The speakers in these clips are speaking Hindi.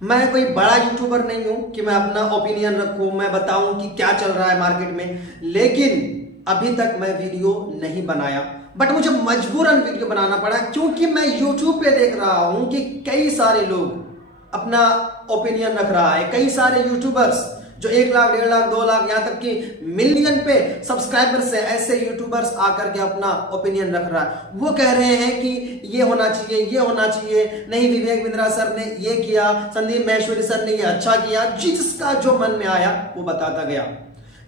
मैं कोई बड़ा यूट्यूबर नहीं हूं कि मैं अपना ओपिनियन रखूं, मैं बताऊं कि क्या चल रहा है मार्केट में। लेकिन अभी तक मैं वीडियो नहीं बनाया, बट मुझे मजबूरन वीडियो बनाना पड़ा क्योंकि मैं यूट्यूब पे देख रहा हूं कि कई सारे लोग अपना ओपिनियन रख रहा है। कई सारे यूट्यूबर्स जो 1 लाख, 1.5 लाख, 2 लाख, यहां तक कि मिलियन पे सब्सक्राइबर्स है, ऐसे यूट्यूबर्स आकर के अपना ओपिनियन रख रहा है। वो कह रहे हैं कि ये होना चाहिए, ये होना चाहिए, नहीं विवेक बिंद्रा सर ने ये किया, संदीप माहेश्वरी सर ने ये अच्छा किया। जिसका जो मन में आया वो बताता गया,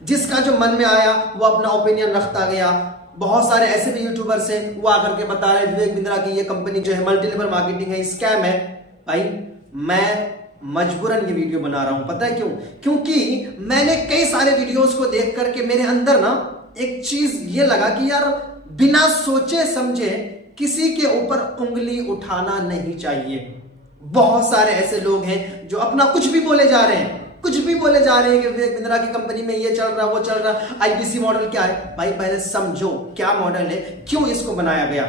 जिसका जो मन में आया वो अपना ओपिनियन रखता गया। बहुत सारे ऐसे भी यूट्यूबर्स हैं, वो आकर के बता रहे विवेक बिंद्रा की ये कंपनी जो है मल्टी लेवल मार्केटिंग है, स्कैम है। भाई मैं मजबूरन ये वीडियो बना रहा हूं, पता है क्यों? क्योंकि मैंने कई सारे वीडियोस को देख करके मेरे अंदर ना एक चीज ये लगा कि यार बिना सोचे समझे किसी के ऊपर उंगली उठाना नहीं चाहिए। बहुत सारे ऐसे लोग हैं जो अपना कुछ भी बोले जा रहे हैं, कुछ भी बोले जा रहे हैं कि विवेक बिंद्रा की कंपनी में ये चल रहा, वो चल रहा। आईबीसी मॉडल क्या है? भाई पहले समझो क्या मॉडल है, क्यों इसको बनाया गया।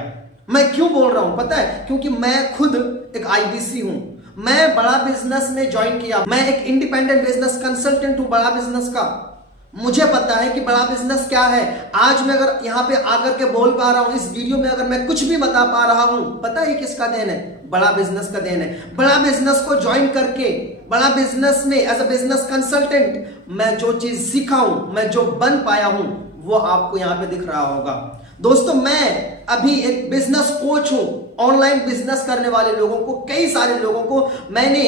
मैं क्यों बोल रहा हूं पता है? क्योंकि मैं खुद एक आईबीसी हूं। मैं बड़ा बिजनेस में ज्वाइन किया, मैं एक इंडिपेंडेंट बिजनेस कंसल्टेंट हूं बड़ा बिजनेस का। मुझे पता है कि बड़ा बिजनेस क्या है। आज मैं अगर यहां पे आकर के बोल पा रहा हूं, इस वीडियो में अगर मैं कुछ भी बता पा रहा हूं, पता है किसका देन है? बड़ा बिजनेस का देन है। बड़ा बिजनेस को ज्वाइन करके बड़ा बिजनेस में एज अ बिजनेस कंसल्टेंट मैं जो चीज सीखा हूं, मैं जो बन पाया हूं, वो आपको यहां पे दिख रहा होगा। दोस्तों मैं अभी एक बिजनेस कोच हूं। ऑनलाइन बिजनेस करने वाले लोगों को, कई सारे लोगों को मैंने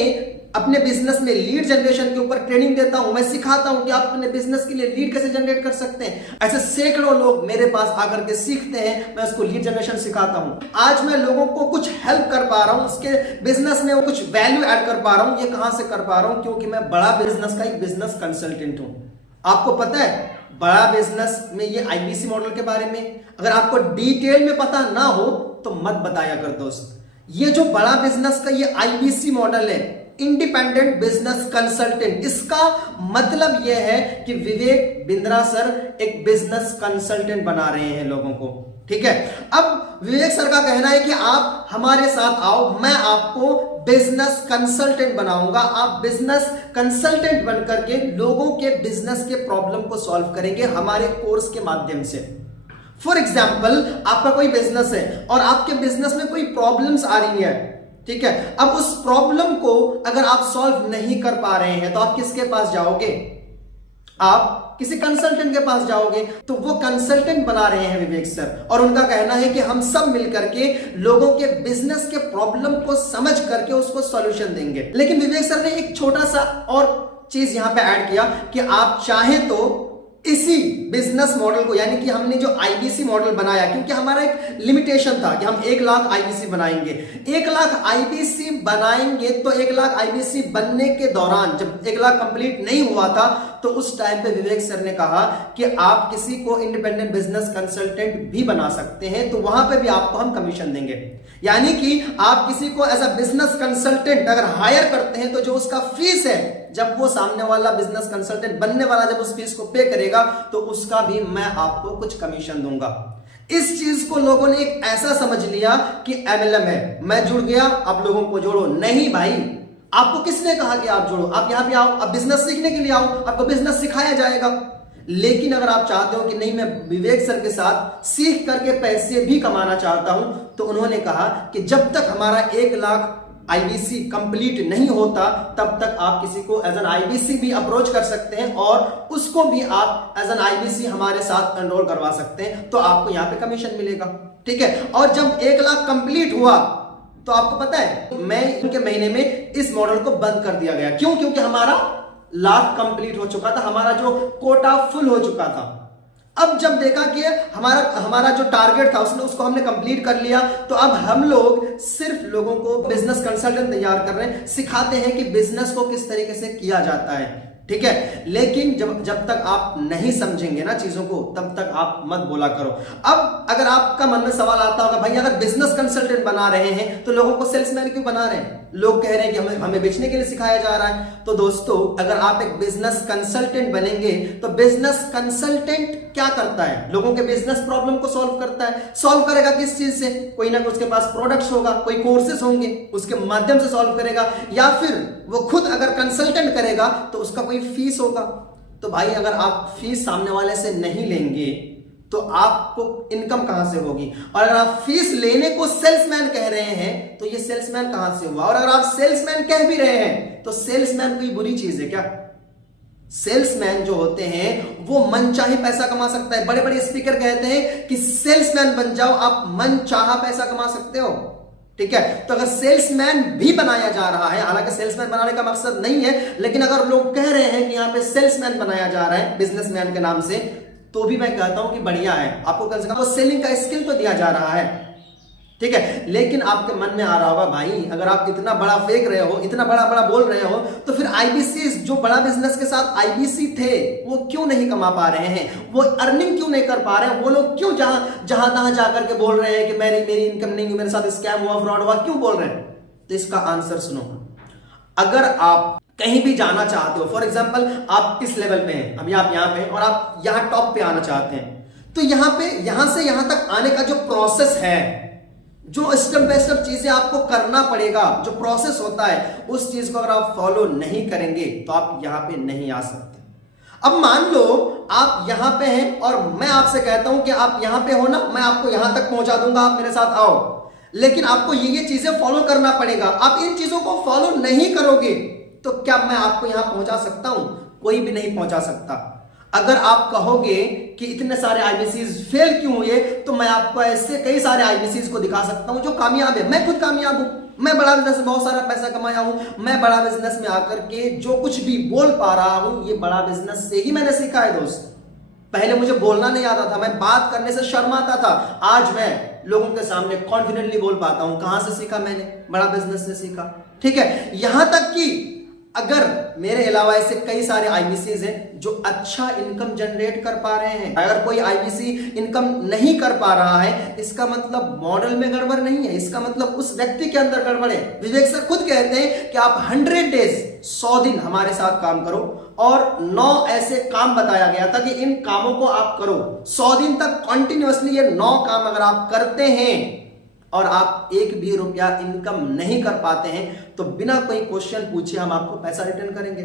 अपने बिजनेस में लीड जनरेशन के ऊपर ट्रेनिंग देता हूं। मैं सिखाता हूं कि आप अपने बिजनेस के लिए लीड कैसे जनरेट कर सकते हैं। ऐसे सैकड़ों लोग मेरे पास आकर के सीखते हैं, मैं उसको लीड जनरेशन सिखाता हूं। आज मैं लोगों को कुछ हेल्प कर पा रहा हूं, उसके बिजनेस में वो कुछ वैल्यू ऐड कर पा रहा हूं। ये कहां से कर पा रहा हूं? क्योंकि मैं बड़ा बिजनेस का एक बिजनेस कंसल्टेंट हूं। आपको पता है बड़ा बिजनेस में ये आईबीसी मॉडल के बारे में अगर आपको डिटेल में पता ना हो तो मत बताया कर दोस्त। ये जो बड़ा बिजनेस का ये आईबीसी मॉडल है, इंडिपेंडेंट बिजनेस कंसल्टेंट, इसका मतलब यह है कि विवेक बिंद्रा सर एक बिजनेस कंसल्टेंट बना रहे हैं लोगों को, ठीक है। अब विवेक सर का कहना है कि आप हमारे साथ आओ, मैं आपको बिजनेस कंसल्टेंट बनाऊंगा। आप बिजनेस कंसल्टेंट बनकर के लोगों के बिजनेस के प्रॉब्लम को सॉल्व करेंगे हमारे कोर्स के माध्यम से। फॉर एग्जाम्पल आपका कोई बिजनेस है और आपके बिजनेस में कोई प्रॉब्लम्स आ रही है, ठीक है। अब उस प्रॉब्लम को अगर आप सॉल्व नहीं कर पा रहे हैं तो आप किसके पास जाओगे? आप किसी कंसल्टेंट के पास जाओगे। तो वो कंसल्टेंट बना रहे हैं विवेक सर, और उनका कहना है कि हम सब मिलकर के लोगों के बिजनेस के प्रॉब्लम को समझ करके उसको सॉल्यूशन देंगे। लेकिन विवेक सर ने एक छोटा सा और चीज यहां पे ऐड किया कि आप चाहें तो इसी बिजनेस मॉडल को, यानी कि हमने जो आईबीसी मॉडल बनाया, क्योंकि हमारा एक लिमिटेशन था कि हम 1 लाख आईबीसी बनाएंगे। 1 लाख आईबीसी बनाएंगे तो 1 लाख आईबीसी बनने के दौरान जब 1 लाख कंप्लीट नहीं हुआ था तो उस टाइम पे विवेक सर ने कहा कि आप किसी को इंडिपेंडेंट बिजनेस कंसल्टेंट भी बना सकते हैं, तो वहां पे भी आपको हम कमीशन देंगे। यानी कि आप किसी को एज अ बिजनेस कंसल्टेंट अगर हायर करते हैं तो जो उसका फीस है, जब वो सामने वाला बिजनेस कंसल्टेंट बनने वाला जब उस फीस को पे करेगा तो उसका भी मैं आपको कुछ कमीशन दूंगा। इस चीज को लोगों ने एक ऐसा समझ लिया कि एमएलएम है, मैं जुड़ गया, आप लोगों को जोड़ो। नहीं भाई, आपको किसने कहा कि आप जोड़ो? आप यहां पे आओ, आप बिजनेस सीखने के लिए आओ, आपको बिजनेस सिखाया जाएगा। लेकिन अगर आप चाहते हो कि नहीं मैं विवेक सर के साथ सीख करके पैसे भी कमाना चाहता हूं, तो उन्होंने कहा कि जब तक हमारा 1 लाख आईबीसी कंप्लीट नहीं होता तब तक आप किसी को एज एन आईबीसी भी अप्रोच कर सकते हैं और उसको भी आप एज एन आईबीसी हमारे साथ एनरोल करवा सकते हैं, तो आपको यहां पे कमीशन मिलेगा, ठीक है। और जब 1 लाख कंप्लीट हुआ तो आपको पता है मई के महीने में इस मॉडल को बंद कर दिया गया। क्यों? क्योंकि हमारा लाख कंप्लीट हो चुका था, हमारा जो कोटा फुल हो चुका था। अब जब देखा कि हमारा जो टारगेट था उसको हमने कंप्लीट कर लिया, तो अब हम लोग सिर्फ लोगों को बिजनेस कंसल्टेंट तैयार कर रहे हैं, सिखाते हैं कि बिजनेस को किस तरीके से किया जाता है, ठीक है। लेकिन जब तक आप नहीं समझेंगे ना चीजों को, तब तक आप मत बोला करो। अब अगर आपका मन में सवाल आता होगा, भाई अगर बिजनेस कंसल्टेंट बना रहे हैं तो लोगों को सेल्समैन क्यों बना रहे हैं? लोग कह रहे हैं कि हमें बेचने के लिए सिखाया जा रहा है। तो दोस्तों, अगर आप एक बिजनेस कंसल्टेंट बनेंगे तो बिजनेस कंसल्टेंट क्या करता है? लोगों के बिजनेस प्रॉब्लम को सॉल्व करता है। सॉल्व करेगा किस चीज से? कोई ना कोई उसके पास प्रोडक्ट्स होगा, कोई कोर्सेज होंगे, उसके माध्यम से सॉल्व करेगा, या फिर वो खुद अगर कंसल्टेंट करेगा तो उसका कोई फीस होगा। तो भाई अगर आप फीस सामने वाले से नहीं लेंगे तो आपको इनकम कहां से होगी? और अगर आप फीस लेने को सेल्समैन कह रहे हैं तो ये सेल्समैन कहां से हुआ? और अगर आप सेल्समैन कह भी रहे हैं तो सेल्समैन कोई बुरी चीज है क्या? सेल्समैन जो होते हैं वो मनचाही पैसा कमा सकता है। बड़े बड़े स्पीकर कहते हैं कि सेल्समैन बन जाओ, आप मनचाहा पैसा कमा सकते हो। ठीक है, तो अगर सेल्समैन भी बनाया जा रहा है, हालांकि सेल्समैन बनाने का मकसद नहीं है, लेकिन अगर लोग कह रहे हैं कि यहां पे सेल्समैन बनाया जा रहा है बिजनेसमैन के नाम से, तो भी मैं कहता हूं कि बढ़िया है। आपको कम से कम वो सेलिंग का स्किल तो दिया जा रहा है। ठीक है, लेकिन आपके मन में आ रहा होगा, भाई अगर आप इतना बड़ा फेंक रहे हो, इतना बड़ा बड़ा बोल रहे हो, तो फिर आईबीसी जो बड़ा बिजनेस के साथ आईबीसी थे वो क्यों नहीं कमा पा रहे हैं? वो अर्निंग क्यों नहीं कर पा रहे हैं? वो लोग क्यों जहां तहां जाकर के बोल रहे हैं कि मेरी इनकम नहीं हुई, मेरे साथ स्कैम हुआ, फ्रॉड हुआ, क्यों बोल रहे हैं? तो इसका आंसर सुनो। अगर आप कहीं भी जाना चाहते हो, फॉर एग्जाम्पल आप किस लेवल पे हैं, अभी आप यहां पे और आप यहां टॉप पे आना चाहते हैं, तो यहां से यहां तक आने का जो प्रोसेस है, जो स्टेप बाय स्टेप चीजें आपको करना पड़ेगा, जो प्रोसेस होता है, उस चीज को अगर आप फॉलो नहीं करेंगे तो आप यहां पे नहीं आ सकते। अब मान लो आप यहां पे हैं और मैं आपसे कहता हूं कि आप यहां पे हो ना, मैं आपको यहां तक पहुंचा दूंगा, आप मेरे साथ आओ, लेकिन आपको ये चीजें फॉलो करना पड़ेगा। आप इन चीजों को फॉलो नहीं करोगे तो क्या मैं आपको यहां पहुंचा सकता हूं? कोई भी नहीं पहुंचा सकता। अगर आप कहोगे कि इतने सारे आईबीसीज फेल क्यों हुए, तो मैं आपको ऐसे कई सारे आईबीसीज को दिखा सकता हूं जो कामयाब है। मैं खुद कामयाब हूं, मैं बड़ा बिजनेस में बहुत सारा पैसा कमाया हूं। मैं बड़ा बिजनेस में आकर के जो कुछ भी बोल पा रहा हूं, ये बड़ा बिजनेस से ही मैंने सीखा है दोस्त। पहले मुझे बोलना नहीं आता था, मैं बात करने से शर्माता था। आज मैं लोगों के सामने कॉन्फिडेंटली बोल पाता हूं। कहां से सीखा मैंने? बड़ा बिजनेस से सीखा। ठीक है, यहां तक कि अगर मेरे अलावा ऐसे कई सारे आईबीसीज हैं जो अच्छा इनकम जनरेट कर पा रहे हैं। अगर कोई आईबीसी इनकम नहीं कर पा रहा है, इसका मतलब मॉडल में गड़बड़ नहीं है, इसका मतलब उस व्यक्ति के अंदर गड़बड़ है। विवेक सर खुद कहते हैं कि आप 100 डेज 100 दिन हमारे साथ काम करो, और 9 ऐसे काम बताया गया था कि इन कामों को आप करो 100 दिन तक कंटिन्यूअसली। ये 9 काम अगर आप करते हैं और आप एक भी रुपया इनकम नहीं कर पाते हैं, तो बिना कोई क्वेश्चन पूछे हम आपको पैसा रिटर्न करेंगे।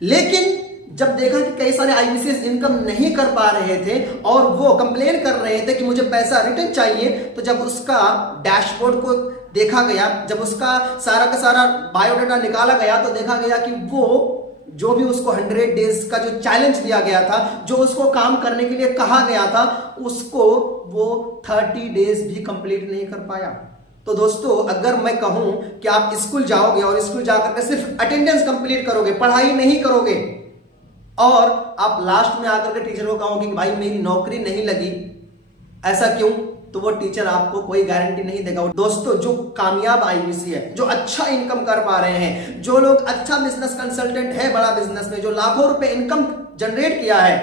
लेकिन जब देखा कि कई सारे आईबीसीज इनकम नहीं कर पा रहे थे और वो कंप्लेन कर रहे थे कि मुझे पैसा रिटर्न चाहिए, तो जब उसका डैशबोर्ड को देखा गया, जब उसका सारा का सारा बायोडाटा निकाला गया, तो देखा गया कि वो जो भी उसको 100 डेज का जो चैलेंज दिया गया था, जो उसको काम करने के लिए कहा गया था, उसको वो 30 डेज भी कंप्लीट नहीं कर पाया। तो दोस्तों, अगर मैं कहूं कि आप स्कूल जाओगे और स्कूल जाकर के सिर्फ अटेंडेंस कंप्लीट करोगे, पढ़ाई नहीं करोगे, और आप लास्ट में आकर के टीचर को कहोगे कि भाई मेरी नौकरी नहीं लगी, ऐसा क्यों, तो वो टीचर आपको कोई गारंटी नहीं देगा। दोस्तों, जो कामयाब आईबीसी है, जो अच्छा इनकम कर पा रहे हैं, जो लोग अच्छा बिजनेस कंसल्टेंट है बड़ा बिजनेस में, जो लाखों रुपए इनकम जनरेट किया है,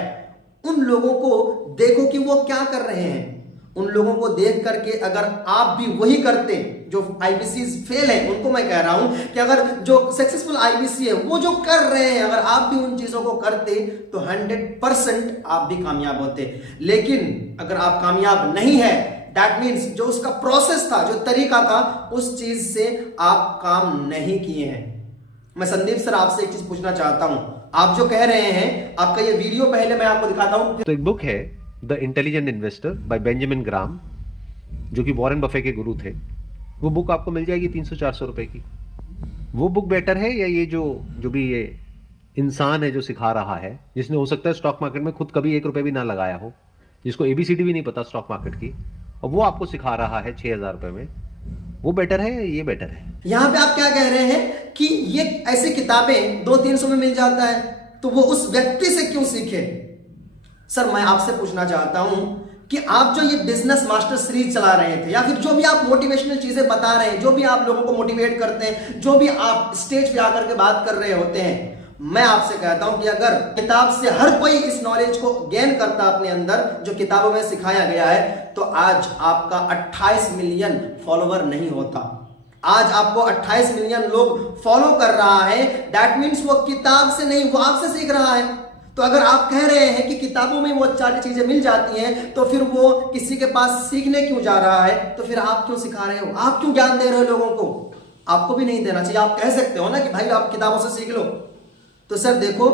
उन लोगों को देखो कि वो क्या कर रहे हैं। उन लोगों को देख करके अगर आप भी वही करते, जो आईबीसी फेल है, उनको मैं कह रहा हूं कि अगर जो सक्सेसफुल आईबीसी है वो जो कर रहे हैं, अगर आप भी उन चीजों को करते तो 100% आप भी कामयाब होते। लेकिन अगर आप कामयाब नहीं है, दैट मीन्स जो उसका प्रोसेस था, जो तरीका था, उस चीज से आप काम नहीं किए हैं। मैं संदीप सर आपसे एक चीज पूछना चाहता हूं। आप जो कह रहे हैं, आपका ये वीडियो पहले मैं आपको दिखाता हूं। तो एक बुक है the intelligent investor by Benjamin Graham, जो कि वॉरेन बफे के गुरु थे। वो बुक आपको मिल जाएगी 300-400 रुपए की। वो बुक बेटर है या ये जो भी ये इंसान है जो सिखा रहा है, जिसने हो सकता है स्टॉक मार्केट में खुद कभी 1 रुपए भी ना लगाया हो, जिसको एबीसीडी भी नहीं पता स्टॉक मार्केट की, और वो आपको सिखा रहा है 6,000 रुपए में, वो बेटर है या ये बेटर है? यहां पे आप क्या कह रहे हैं कि ये ऐसी किताबें 200-300 में मिल जाता है, तो वो उस व्यक्ति से क्यों सीखे? सर, मैं आपसे पूछना चाहता हूं कि आप जो ये बिजनेस मास्टर सीरीज चला रहे थे, या फिर जो भी आप मोटिवेशनल चीजें बता रहे हैं, जो भी आप लोगों को मोटिवेट करते हैं, जो भी आप स्टेज पे आकर के बात कर रहे होते हैं, मैं आपसे कहता हूं कि अगर किताब से हर कोई इस नॉलेज को गेन करता अपने अंदर जो किताबों में सिखाया गया है, तो आज आपका 28 मिलियन फॉलोवर नहीं होता। आज आपको 28 मिलियन लोग फॉलो कर रहा है, दैट मीन्स वो किताब से नहीं, वो आपसे सीख रहा है। तो अगर आप कह रहे हैं कि किताबों में वो सारी चीजें मिल जाती हैं, तो फिर वो किसी के पास सीखने क्यों जा रहा है? तो फिर आप क्यों सिखा रहे हो? आप क्यों ज्ञान दे रहे हो लोगों को? आपको भी नहीं देना चाहिए। आप कह सकते हो ना कि भाई आप किताबों से सीख लो। तो सर देखो,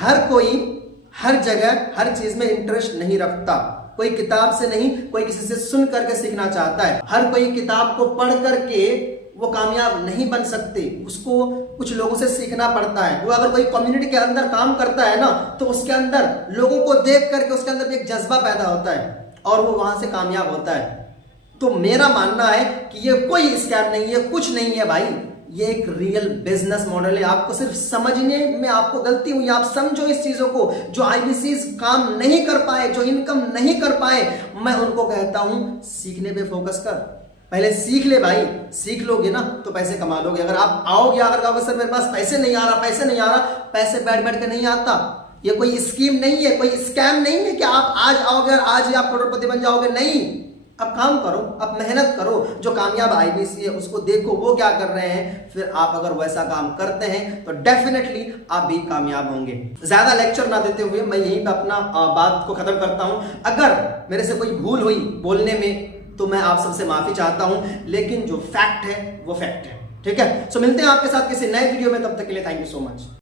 हर कोई हर जगह हर चीज में इंटरेस्ट नहीं रखता। कोई किताब से नहीं, कोई किसी से सुन करके सीखना चाहता है। हर कोई किताब को पढ़ करके वो कामयाब नहीं बन सकते, उसको कुछ लोगों से सीखना पड़ता है। वो अगर कोई कम्युनिटी के अंदर काम करता है ना, तो उसके अंदर लोगों को देख करके उसके अंदर एक जज्बा पैदा होता है और वो वहां से कामयाब होता है। तो मेरा मानना है कि ये कोई स्कैम नहीं है, कुछ नहीं है भाई, ये एक रियल बिजनेस मॉडल है। आपको सिर्फ समझने में आपको गलती हुई। आप समझो इस चीजों को। जो आईबीसीज काम नहीं कर पाए, जो इनकम नहीं कर पाए, मैं उनको कहता हूं सीखने पे फोकस कर। पहले सीख ले भाई, सीख लोगे ना तो पैसे कमा लोगे। अगर आप आओगे, अगर कहोगे सर मेरे पास पैसे नहीं आ रहा, पैसे नहीं आ रहा, पैसे बैठ बैठ के नहीं आता। ये कोई स्कीम नहीं है, कोई स्कैम नहीं है कि आप आज आओगे और आज ही आप करोड़पति बन जाओगे। नहीं, अब काम करो, अब मेहनत करो। जो कामयाब आईबीसी है उसको देखो वो क्या कर रहे हैं, फिर आप अगर वैसा काम करते हैं तो डेफिनेटली आप भी कामयाब होंगे। ज्यादा लेक्चर ना देते हुए मैं यहीं पे अपना बात को खत्म करता हूं। अगर मेरे से कोई भूल हुई बोलने में तो मैं आप सबसे माफी चाहता हूं, लेकिन जो फैक्ट है वो फैक्ट है। ठीक है, सो मिलते हैं आपके साथ किसी नए वीडियो में, तब तक के लिए थैंक यू सो मच।